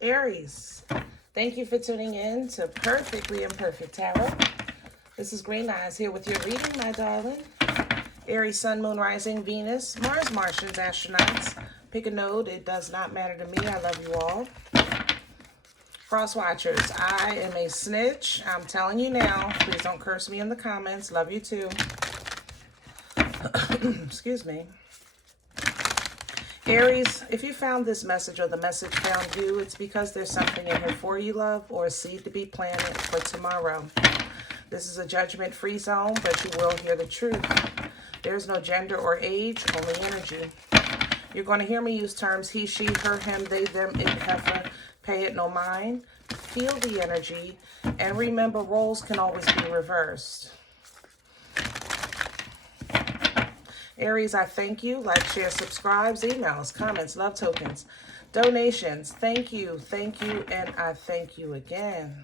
Aries, thank you for tuning in to Perfectly Imperfect Tarot. This is Green Eyes here with your reading, my darling. Aries, Sun, Moon, Rising, Venus, Mars, Martians, astronauts. Pick a node. It does not matter to me. I love you all. Frost Watchers, I am a snitch. I'm telling you now. Please don't curse me in the comments. Love you too. Excuse me. Aries, if you found this message or the message found you, it's because there's something in here for you, love, or a seed to be planted for tomorrow. This is a judgment-free zone, but you will hear the truth. There's no gender or age, only energy. You're going to hear me use terms he, she, her, him, they, them, it, heifer, pay it no mind. Feel the energy, and remember, roles can always be reversed. Aries, I thank you. Like, share, subscribes, emails, comments, love tokens, donations. Thank you, and I thank you again.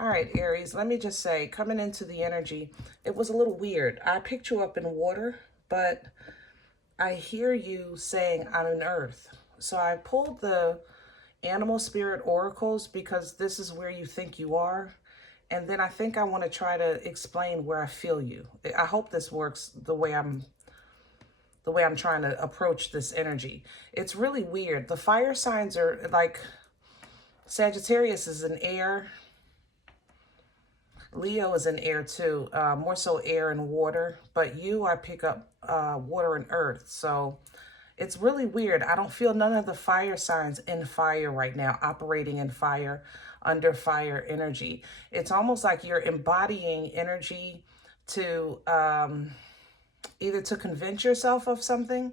All right, Aries, let me just say, coming into the energy, it was a little weird. I picked you up in water, but I hear you saying on an earth. So I pulled the animal spirit oracles because this is where you think you are. And then I think I want to try to explain where I feel you. I hope this works the way I'm trying to approach this energy. It's really weird. The fire signs are like Sagittarius is an air. Leo is an air too, more so air and water. But I pick up water and earth. So it's really weird. I don't feel none of the fire signs in fire right now, operating in fire, under fire energy. It's almost like you're embodying energy to either to convince yourself of something,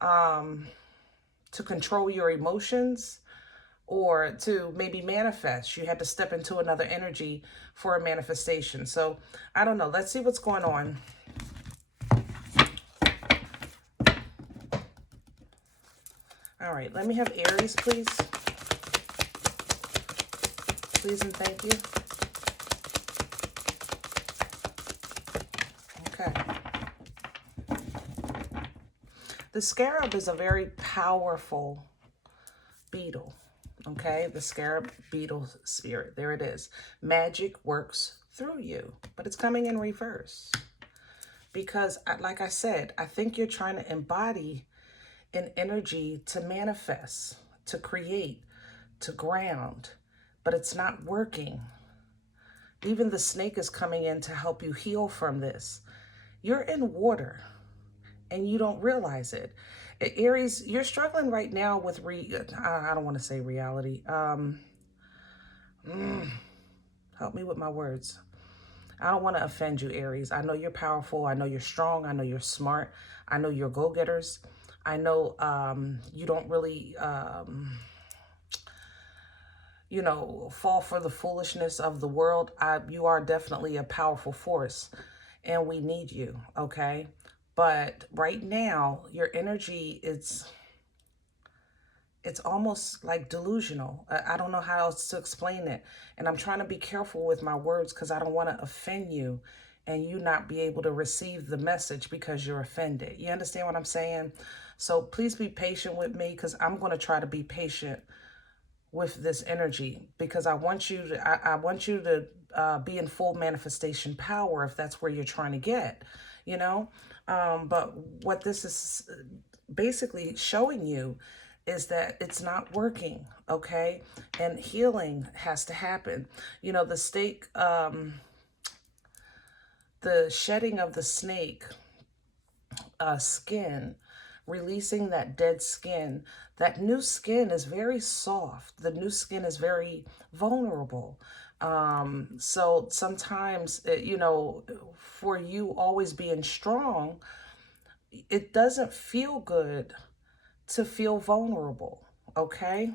to control your emotions, or to maybe manifest. You had to step into another energy for a manifestation. So I don't know. Let's see what's going on. All right, let me have Aries, please. Please and thank you. Okay. The scarab is a very powerful beetle. Okay, the scarab beetle spirit. There it is. Magic works through you, but it's coming in reverse. Because, like I said, I think you're trying to embody an energy to manifest, to create, to ground, but it's not working. Even the snake is coming in to help you heal from this. You're in water and you don't realize it. Aries, you're struggling right now with I don't want to say reality. Help me with my words. I don't want to offend you, Aries. I know you're powerful. I know you're strong. I know you're smart. I know you're go-getters. I know you don't really, fall for the foolishness of the world. You are definitely a powerful force, and we need you, okay? But right now, your energy, it's almost like delusional. I don't know how else to explain it. And I'm trying to be careful with my words because I don't want to offend you and you not be able to receive the message because you're offended. You understand what I'm saying? So please be patient with me because I'm going to try to be patient with this energy because I want you to be in full manifestation power if that's where you're trying to get, but what this is basically showing you is that it's not working, okay? And healing has to happen. The snake, the shedding of the snake skin, releasing that dead skin, that new skin is very soft. The new skin is very vulnerable. So sometimes, for you always being strong, it doesn't feel good to feel vulnerable, okay?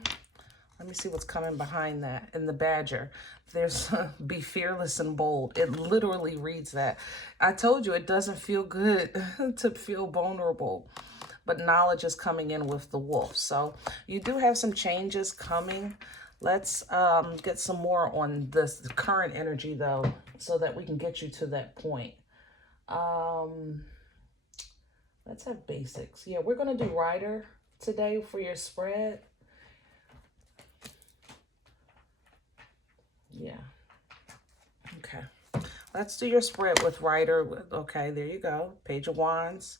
Let me see what's coming behind that. In the badger, there's be fearless and bold. It literally reads that. I told you it doesn't feel good to feel vulnerable, but knowledge is coming in with the wolf. So you do have some changes coming. Let's get some more on this current energy, though, so that we can get you to that point. Let's have basics. Yeah, we're going to do Rider today for your spread. Yeah. Okay. Let's do your spread with Rider. Okay, there you go. Page of Wands.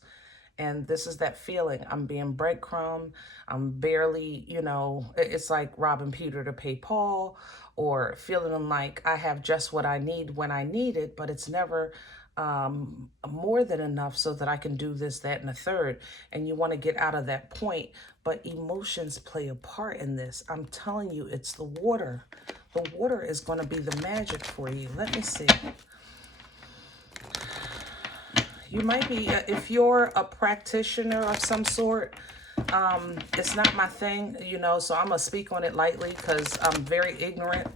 And this is that feeling. I'm being breadcrumb. I'm barely, you know, it's like robbing Peter to pay Paul, or feeling like I have just what I need when I need it, but it's never more than enough so that I can do this, that, and a third. And you want to get out of that point. But emotions play a part in this. I'm telling you, it's the water. The water is going to be the magic for you. Let me see. You might be, if you're a practitioner of some sort, it's not my thing, you know, so I'm going to speak on it lightly because I'm very ignorant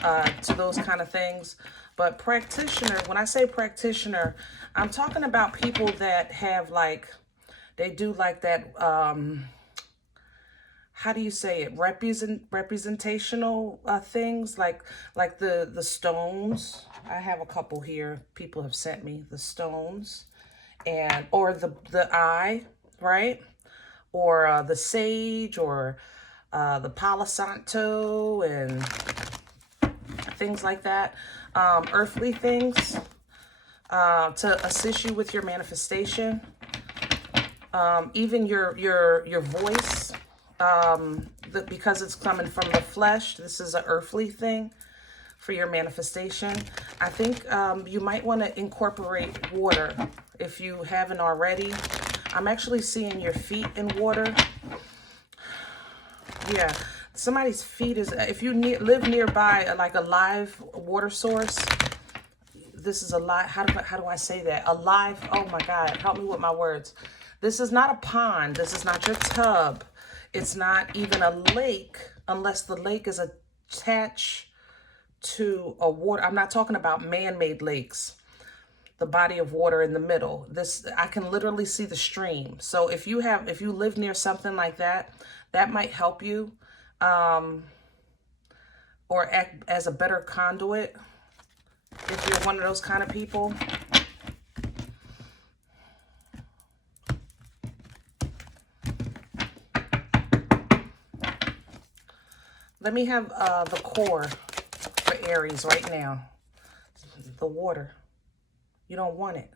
to those kind of things. But practitioner, when I say practitioner, I'm talking about people that have like, they do like that, how do you say it? Representational things, like the stones. I have a couple here. People have sent me the stones, and or the eye, right? Or the sage, or the Palo Santo, and things like that. Earthly things to assist you with your manifestation. Even your voice. Because it's coming from the flesh, this is an earthly thing for your manifestation. I think you might want to incorporate water if you haven't already. I'm actually seeing your feet in water. Yeah, somebody's feet is, if you live nearby like a live water source, this is a live, how do I say that? A live, oh my God, help me with my words. This is not a pond. This is not your tub. It's not even a lake unless the lake is attached to a water. I'm not talking about man-made lakes, the body of water in the middle. This, I can literally see the stream. So if you live near something like that, that might help you, or act as a better conduit if you're one of those kind of people. Let me have the core for Aries right now. The water. You don't want it.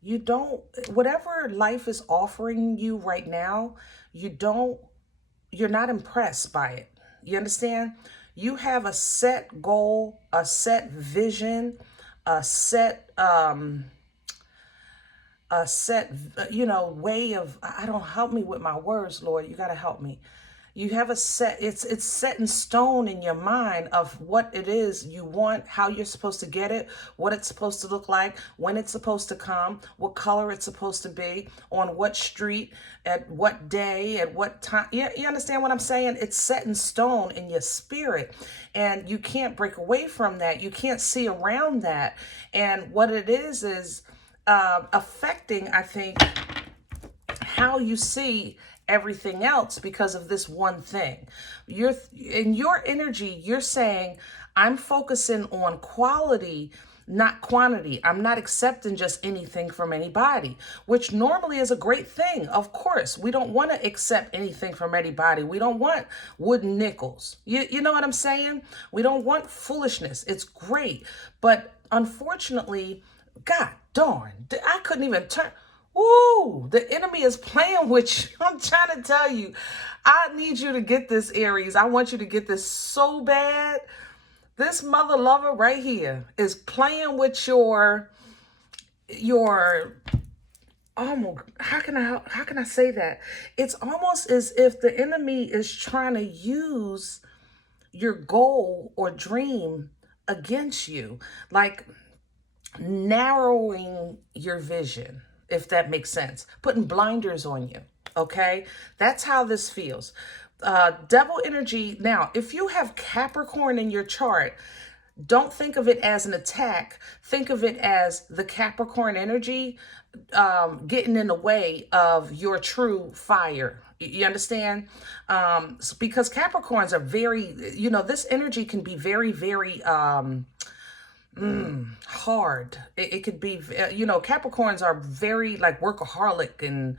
You don't, whatever life is offering you right now, you're not impressed by it. You understand? You have a set goal, a set vision, a set, you know, way of, help me with my words, Lord. You got to help me. You have a set, it's set in stone in your mind of what it is you want, how you're supposed to get it, what it's supposed to look like, when it's supposed to come, what color it's supposed to be, on what street, at what day, at what time. You understand what I'm saying? It's set in stone in your spirit, and you can't break away from that. You can't see around that. And what it is affecting, I think, how you see everything else because of this one thing. You're in your energy, you're saying, I'm focusing on quality, not quantity. I'm not accepting just anything from anybody, which normally is a great thing. Of course, we don't want to accept anything from anybody. We don't want wooden nickels. You know what I'm saying? We don't want foolishness. It's great. But unfortunately, God darn, I couldn't even turn. Ooh, the enemy is playing with you. I'm trying to tell you. I need you to get this, Aries. I want you to get this so bad. This mother lover right here is playing with your how can I say that? It's almost as if the enemy is trying to use your goal or dream against you, like narrowing your vision, if that makes sense, putting blinders on you. Okay, that's how this feels. Devil energy. Now, if you have Capricorn in your chart, don't think of it as an attack. Think of it as the Capricorn energy getting in the way of your true fire. You understand? Because Capricorns are very, you know, this energy can be very, very hard. It could be, you know, Capricorns are very like workaholic and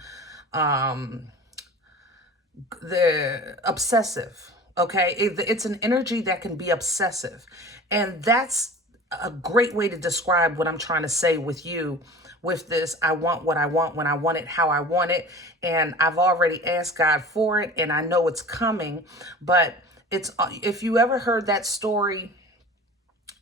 they're obsessive. Okay. It's an energy that can be obsessive. And that's a great way to describe what I'm trying to say with you with this. I want what I want when I want it, how I want it. And I've already asked God for it and I know it's coming, but it's, if you ever heard that story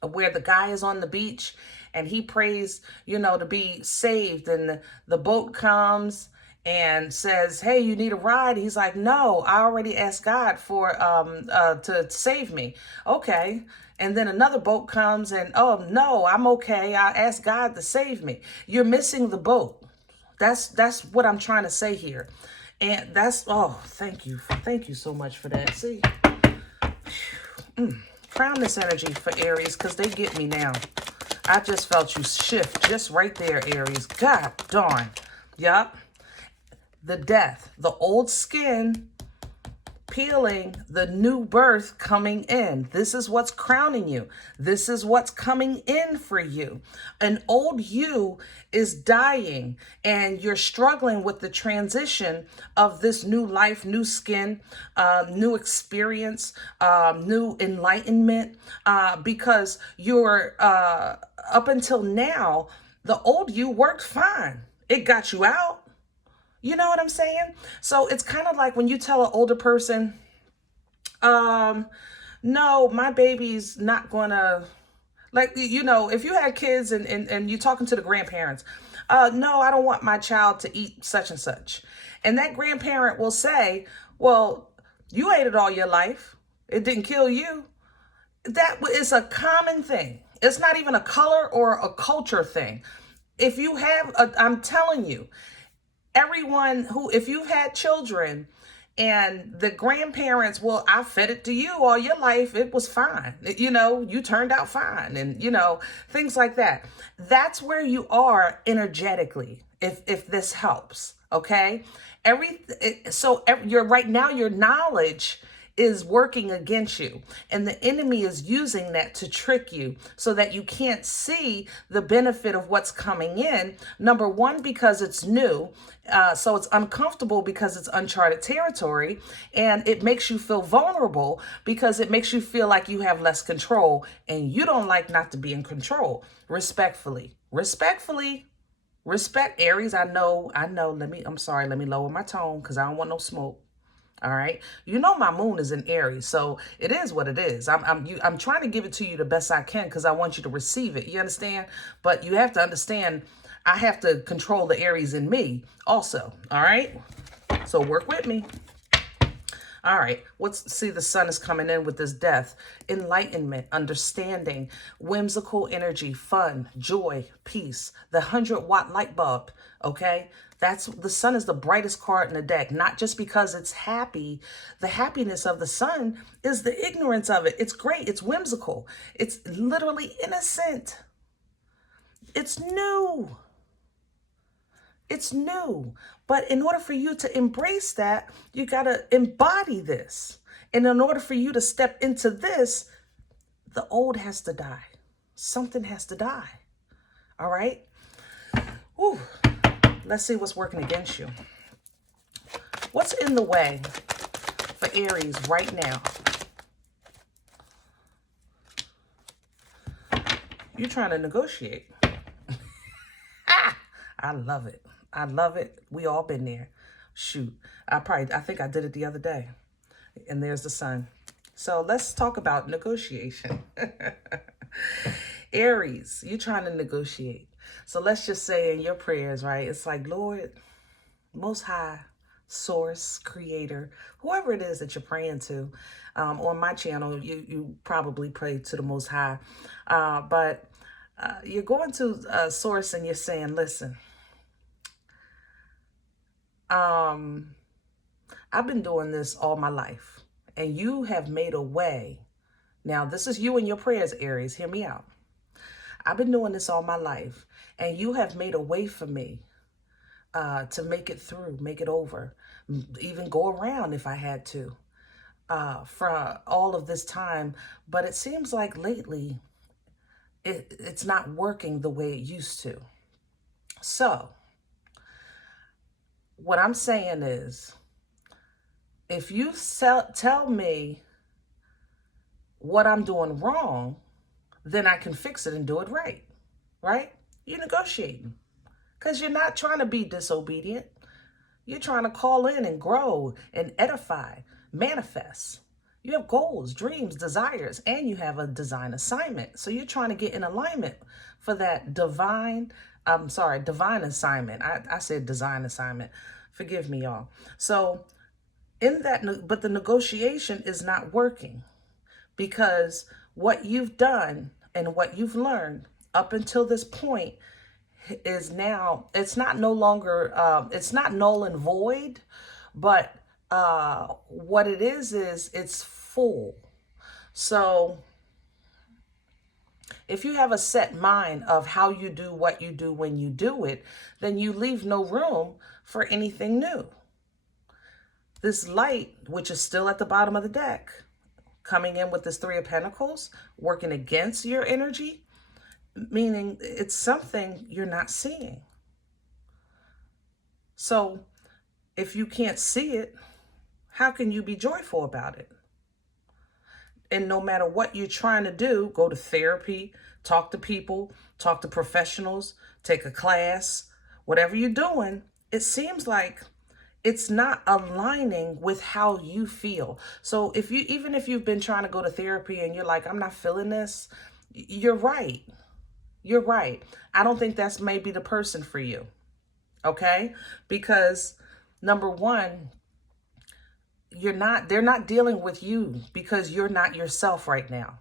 where the guy is on the beach and he prays, you know, to be saved, and the boat comes and says, hey, you need a ride. He's like, no, I already asked God for to save me. Okay. And then another boat comes and, oh no, I'm okay, I asked God to save me. You're missing the boat. That's what I'm trying to say here. And that's, oh, thank you so much for that. See, crown this energy for Aries, because they get me now. I just felt you shift just right there, Aries. God darn. Yup. The death, the old skin peeling, the new birth coming in. This is what's crowning you. This is what's coming in for you. An old you is dying and you're struggling with the transition of this new life, new skin, new experience, new enlightenment, because you're, up until now, the old you worked fine. It got you out. You know what I'm saying? So it's kind of like when you tell an older person, no, my baby's not gonna, like, you know, if you had kids and you're talking to the grandparents, no, I don't want my child to eat such and such. And that grandparent will say, well, you ate it all your life. It didn't kill you. That is a common thing. It's not even a color or a culture thing. If you have, I'm telling you, everyone who, if you've had children and the grandparents, well, I fed it to you all your life, it was fine. You know, you turned out fine, and, you know, things like that. That's where you are energetically, if this helps, okay? You're right now, your knowledge is working against you, and the enemy is using that to trick you so that you can't see the benefit of what's coming in. Number one, because it's new, so it's uncomfortable because it's uncharted territory, and it makes you feel vulnerable because it makes you feel like you have less control, and you don't like not to be in control. Respect, Aries. I know. I'm sorry. Let me lower my tone because I don't want no smoke. All right. You know, my moon is in Aries, so it is what it is. I'm trying to give it to you the best I can because I want you to receive it. You understand? But you have to understand, I have to control the Aries in me also. All right. So work with me. All right. See, the sun is coming in with this death, enlightenment, understanding, whimsical energy, fun, joy, peace, the 100-watt light bulb. Okay. The sun is the brightest card in the deck, not just because it's happy. The happiness of the sun is the ignorance of it. It's great. It's whimsical. It's literally innocent. It's new. It's new. But in order for you to embrace that, you got to embody this. And in order for you to step into this, the old has to die. Something has to die. All right? Whew. Let's see what's working against you. What's in the way for Aries right now? You're trying to negotiate. I love it. I love it. We all been there. Shoot. I think I did it the other day. And there's the sun. So let's talk about negotiation. Aries, you're trying to negotiate. So let's just say in your prayers, right? It's like, Lord, Most High, Source, Creator, whoever it is that you're praying to. On my channel, you probably pray to the Most High. But you're going to Source and you're saying, listen, I've been doing this all my life, and you have made a way. Now, this is you and your prayers, Aries. Hear me out. I've been doing this all my life, and you have made a way for me to make it through, make it over, even go around if I had to, for all of this time. But it seems like lately, it's not working the way it used to. So what I'm saying is, if you tell me what I'm doing wrong, then I can fix it and do it right, right? You're negotiating because you're not trying to be disobedient. You're trying to call in and grow and edify, manifest. You have goals, dreams, desires, and you have a design assignment. So you're trying to get in alignment for that divine assignment. I said design assignment. Forgive me, y'all. So in that, but the negotiation is not working because what you've done and what you've learned up until this point is now, it's not no longer, it's not null and void, but what it is it's full. So if you have a set mind of how you do what you do when you do it, then you leave no room for anything new. This light, which is still at the bottom of the deck, coming in with this Three of Pentacles, working against your energy, meaning it's something you're not seeing. So if you can't see it, how can you be joyful about it? And no matter what you're trying to do, go to therapy, talk to people, talk to professionals, take a class, whatever you're doing, it seems like it's not aligning with how you feel. So even if you've been trying to go to therapy and you're like, I'm not feeling this, you're right. You're right. I don't think that's maybe the person for you. Okay? Because number one, they're not dealing with you because you're not yourself right now.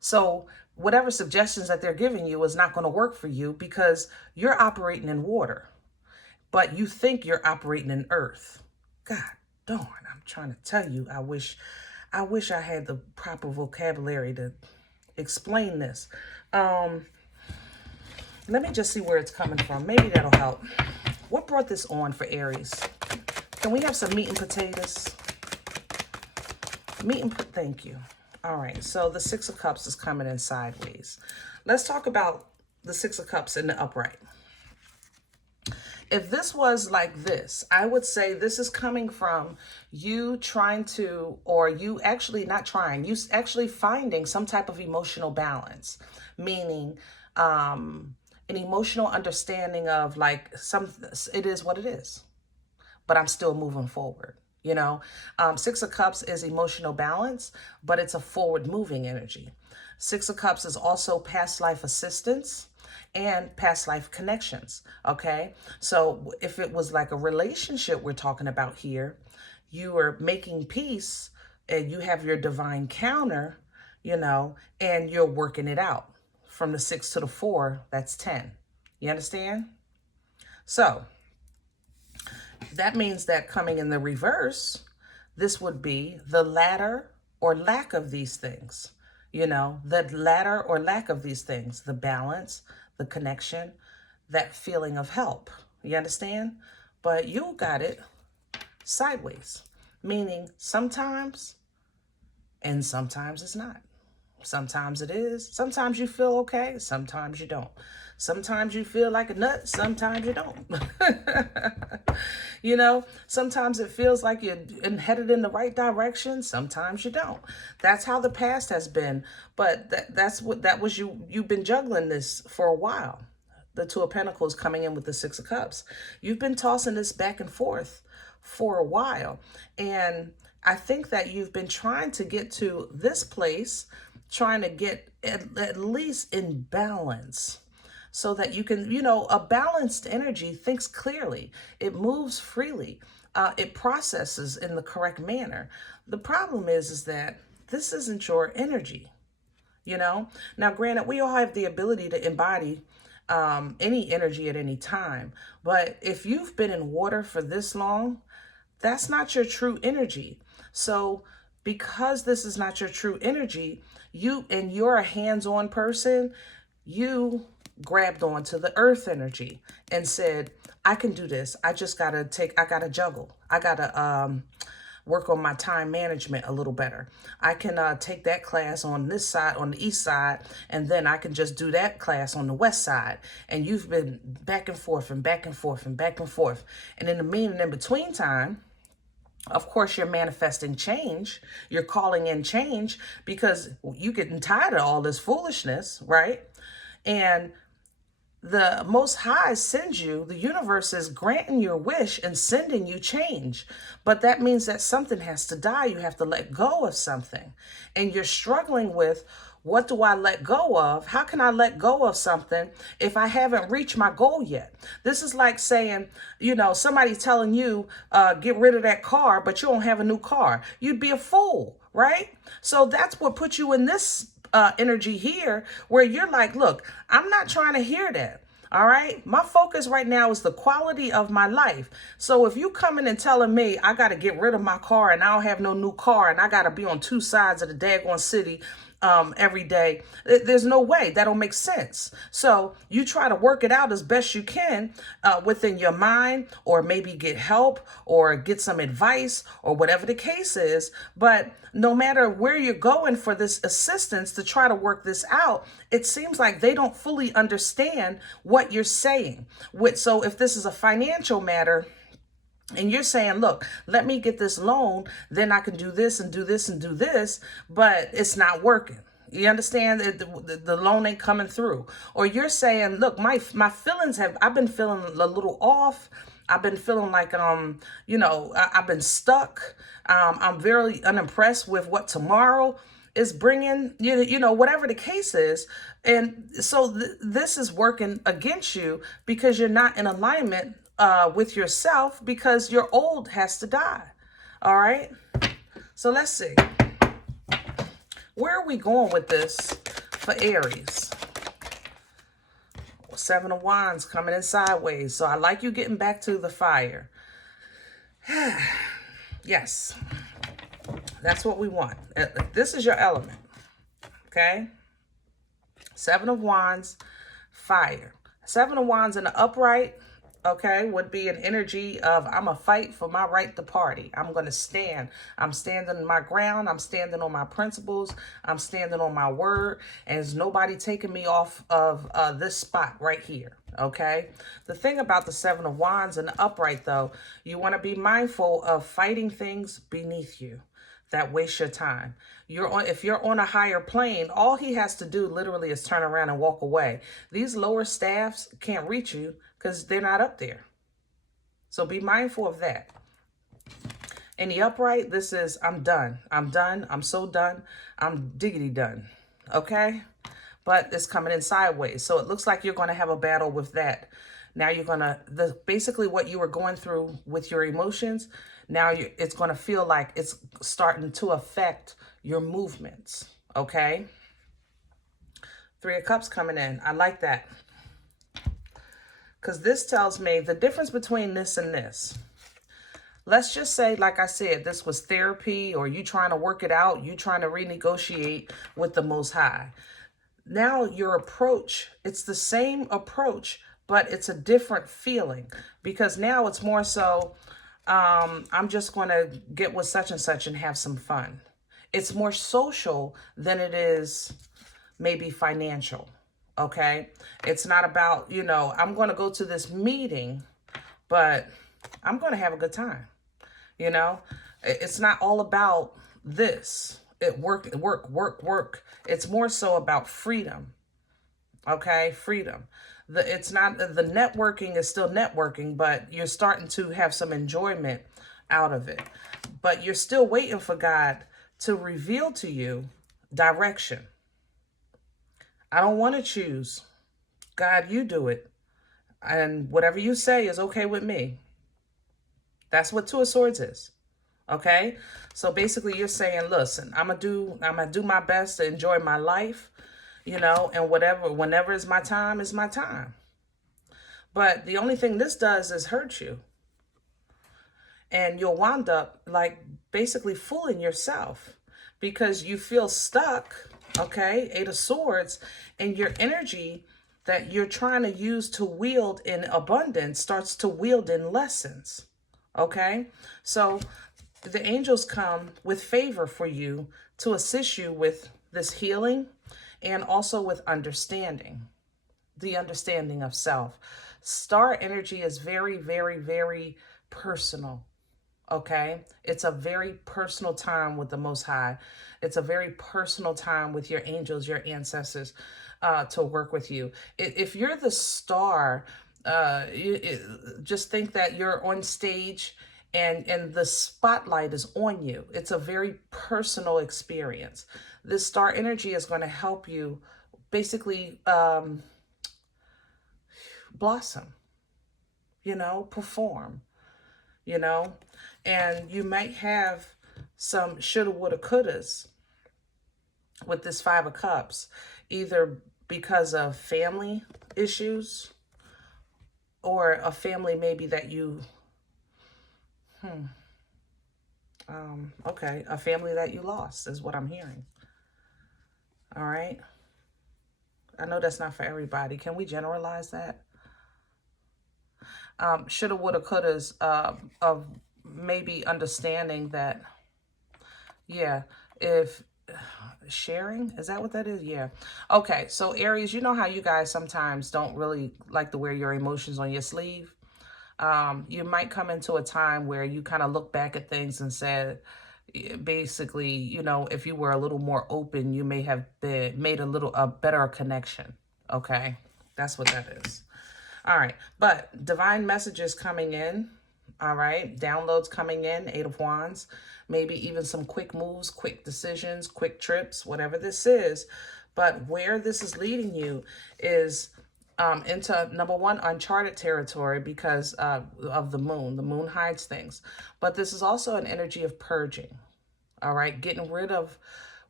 So whatever suggestions that they're giving you is not going to work for you because you're operating in water, but you think you're operating in earth. God darn, I'm trying to tell you, I wish I had the proper vocabulary to explain this. Let me just see where it's coming from. Maybe that'll help. What brought this on for Aries? Can we have some meat and potatoes? Thank you. All right, so the Six of Cups is coming in sideways. Let's talk about the Six of Cups in the upright. If this was like this, I would say this is coming from you trying to, or you actually not trying, you actually finding some type of emotional balance, meaning an emotional understanding of like it is what it is, but I'm still moving forward. You know, Six of Cups is emotional balance, but it's a forward moving energy. Six of Cups is also past life assistance and past life connections. Okay. So if it was like a relationship we're talking about here, you are making peace and you have your divine counter, you know, and you're working it out. From the 6 to the 4, that's 10. You understand? So that means that coming in the reverse, this would be the latter or lack of these things. You know, the latter or lack of these things, the balance, the connection, that feeling of help. You understand? But you got it sideways, meaning sometimes and sometimes it's not. Sometimes it is. Sometimes you feel okay. Sometimes you don't. Sometimes you feel like a nut. Sometimes you don't. You know, sometimes it feels like you're headed in the right direction. Sometimes you don't. That's how the past has been. But that was you. You've been juggling this for a while. The Two of Pentacles coming in with the Six of Cups. You've been tossing this back and forth for a while. And I think that you've been trying to get to this place, trying to get at least in balance so that you can, you know, a balanced energy thinks clearly. It moves freely. It processes in the correct manner. The problem is that this isn't your energy, you know? Now, granted, we all have the ability to embody any energy at any time. But if you've been in water for this long, that's not your true energy. So because this is not your true energy, you're a hands-on person, you grabbed onto the earth energy and said, I can do this. I gotta juggle. I gotta work on my time management a little better. I can take that class on this side, on the east side, and then I can just do that class on the west side. And you've been back and forth and back and forth and back and forth. And in the mean and in between time, of course, you're manifesting change. You're calling in change because you're getting tired of all this foolishness, right? And the Most High sends you, the universe is granting your wish and sending you change. But that means that something has to die. You have to let go of something. And you're struggling with, what do I let go of? How can I let go of something if I haven't reached my goal yet? This is like saying, you know, somebody telling you, get rid of that car, but you don't have a new car. You'd be a fool, right? So that's what put you in this energy here, where you're like, look, I'm not trying to hear that. All right. My focus right now is the quality of my life. So if you coming and telling me I got to get rid of my car and I don't have no new car and I got to be on two sides of the daggone city every day, there's no way. That don't make sense. So you try to work it out as best you can within your mind, or maybe get help or get some advice or whatever the case is. But no matter where you're going for this assistance to try to work this out, it seems like they don't fully understand what you're saying. So if this is a financial matter, and you're saying, look, let me get this loan, then I can do this and do this and do this, but it's not working. You understand? The loan ain't coming through. Or you're saying, look, my feelings I've been feeling a little off. I've been feeling like, you know, I've been stuck. I'm very unimpressed with what tomorrow is bringing, you know, whatever the case is. And so this is working against you because you're not in alignment with yourself, because your old has to die. All right. So let's see. Where are we going with this for Aries? Seven of Wands coming in sideways. So I like you getting back to the fire. Yes. That's what we want. This is your element. Okay. Seven of Wands, fire. Seven of Wands in the upright, okay, would be an energy of, I'm a fight for my right to party. I'm going to stand. I'm standing my ground. I'm standing on my principles. I'm standing on my word. And there's nobody taking me off of this spot right here. Okay. The thing about the Seven of Wands in the upright, though, you want to be mindful of fighting things beneath you that waste your time. If you're on a higher plane, all he has to do literally is turn around and walk away. These lower staffs can't reach you because they're not up there. So be mindful of that. In the upright, this is, I'm done. I'm done. I'm so done. I'm diggity done. Okay? But it's coming in sideways. So it looks like you're going to have a battle with that. Now you're going to, basically what you were going through with your emotions, now it's going to feel like it's starting to affect your movements. Okay? Three of Cups coming in. I like that. Because this tells me the difference between this and this. Let's just say, like I said, this was therapy, or you trying to work it out, you trying to renegotiate with the Most High. Now your approach, it's the same approach, but it's a different feeling, because now it's more so, I'm just going to get with such and such and have some fun. It's more social than it is maybe financial. Okay. It's not about, you know, I'm going to go to this meeting, but I'm going to have a good time. You know, it's not all about this. Work. It's more so about freedom. Okay. Freedom. It's not, the networking is still networking, but you're starting to have some enjoyment out of it, but you're still waiting for God to reveal to you direction. I don't want to choose. God, you do it. And whatever you say is okay with me. That's what Two of Swords is. Okay? So basically you're saying, listen, I'm gonna do my best to enjoy my life, you know, and whenever is my time is my time. But the only thing this does is hurt you. And you'll wind up like basically fooling yourself because you feel stuck. Okay, Eight of Swords, and your energy that you're trying to use to wield in abundance starts to wield in lessons. Okay, so the angels come with favor for you to assist you with this healing and also with understanding, the understanding of self. Star energy is very, very, very personal. Okay, it's a very personal time with the Most High. It's a very personal time with your angels, your ancestors, to work with you. If you're the star, just think that you're on stage and the spotlight is on you. It's a very personal experience. This star energy is going to help you basically blossom, perform, and you might have some shoulda, woulda, couldas with this Five of Cups, either because of family issues or a family maybe that you, okay, a family that you lost is what I'm hearing. All right. I know that's not for everybody. Can we generalize that? Shoulda, woulda, couldas of maybe understanding that, yeah, if sharing, is that what that is? Yeah. Okay, so Aries, you know how you guys sometimes don't really like to wear your emotions on your sleeve. You might come into a time where you kind of look back at things and said, basically, if you were a little more open, you may have made a better connection. Okay, that's what that is. All right, but divine messages coming in. All right, downloads coming in, Eight of Wands, maybe even some quick moves, quick decisions, quick trips, whatever this is. But where this is leading you is into, number one, uncharted territory because of the moon. The moon hides things. But this is also an energy of purging, all right? Getting rid of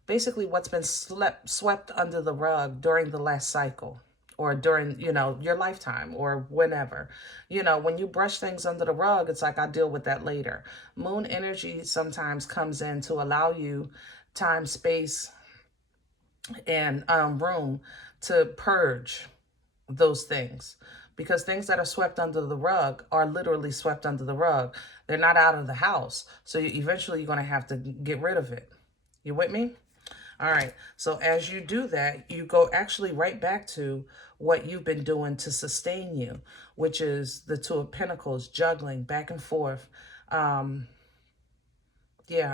basically what's been swept under the rug during the last cycle, or during, your lifetime, or whenever. When you brush things under the rug, it's like, I'll deal with that later. Moon energy sometimes comes in to allow you time, space, and room to purge those things. Because things that are swept under the rug are literally swept under the rug. They're not out of the house. So eventually you're going to have to get rid of it. You with me? All right, so as you do that, you go actually right back to what you've been doing to sustain you, which is the Two of Pentacles, juggling back and forth. Yeah,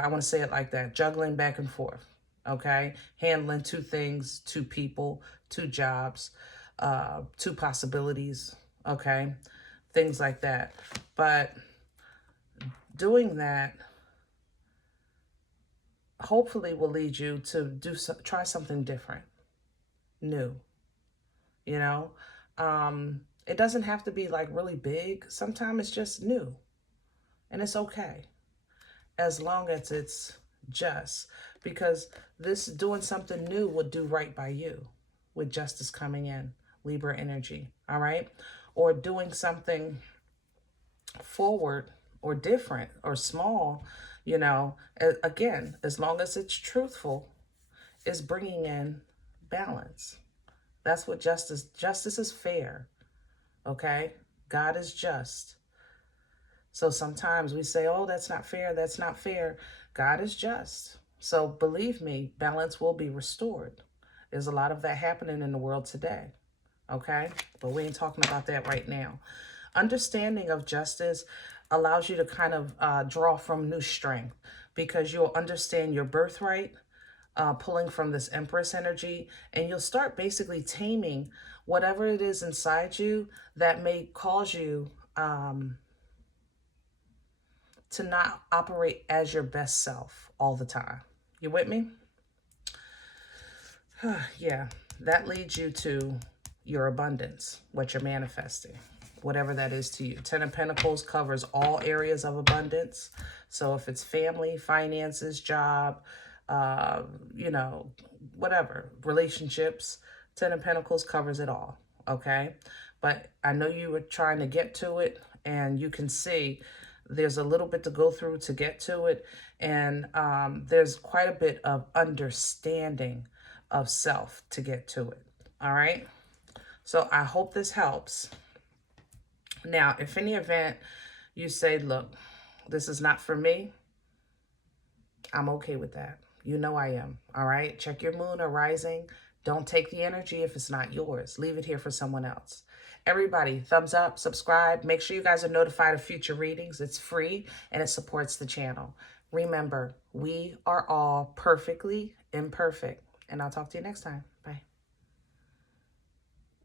I want to say it like that, juggling back and forth, okay? Handling two things, two people, two jobs, two possibilities, okay? Things like that. But doing that hopefully will lead you to try something different, new, it doesn't have to be like really big. Sometimes it's just new, and it's okay as long as it's just, because this doing something new would do right by you with justice coming in, Libra energy, all right? Or doing something forward or different or small, again, as long as it's truthful, is bringing in balance. That's what justice is fair, okay? God is just. So sometimes we say, oh, that's not fair, that's not fair. God is just. So believe me, balance will be restored. There's a lot of that happening in the world today, okay? But we ain't talking about that right now. Understanding of justice allows you to kind of draw from new strength, because you'll understand your birthright, pulling from this Empress energy, and you'll start basically taming whatever it is inside you that may cause you to not operate as your best self all the time. You with me? Yeah, that leads you to your abundance, what you're manifesting, whatever that is to you. Ten of Pentacles covers all areas of abundance. So if it's family, finances, job, whatever, relationships, Ten of Pentacles covers it all, okay? But I know you were trying to get to it, and you can see there's a little bit to go through to get to it, and there's quite a bit of understanding of self to get to it, all right? So I hope this helps. Now, if in the event you say, look, this is not for me, I'm okay with that. You know I am. All right. Check your moon or rising. Don't take the energy if it's not yours. Leave it here for someone else. Everybody, thumbs up, subscribe. Make sure you guys are notified of future readings. It's free and it supports the channel. Remember, we are all perfectly imperfect. And I'll talk to you next time. Bye.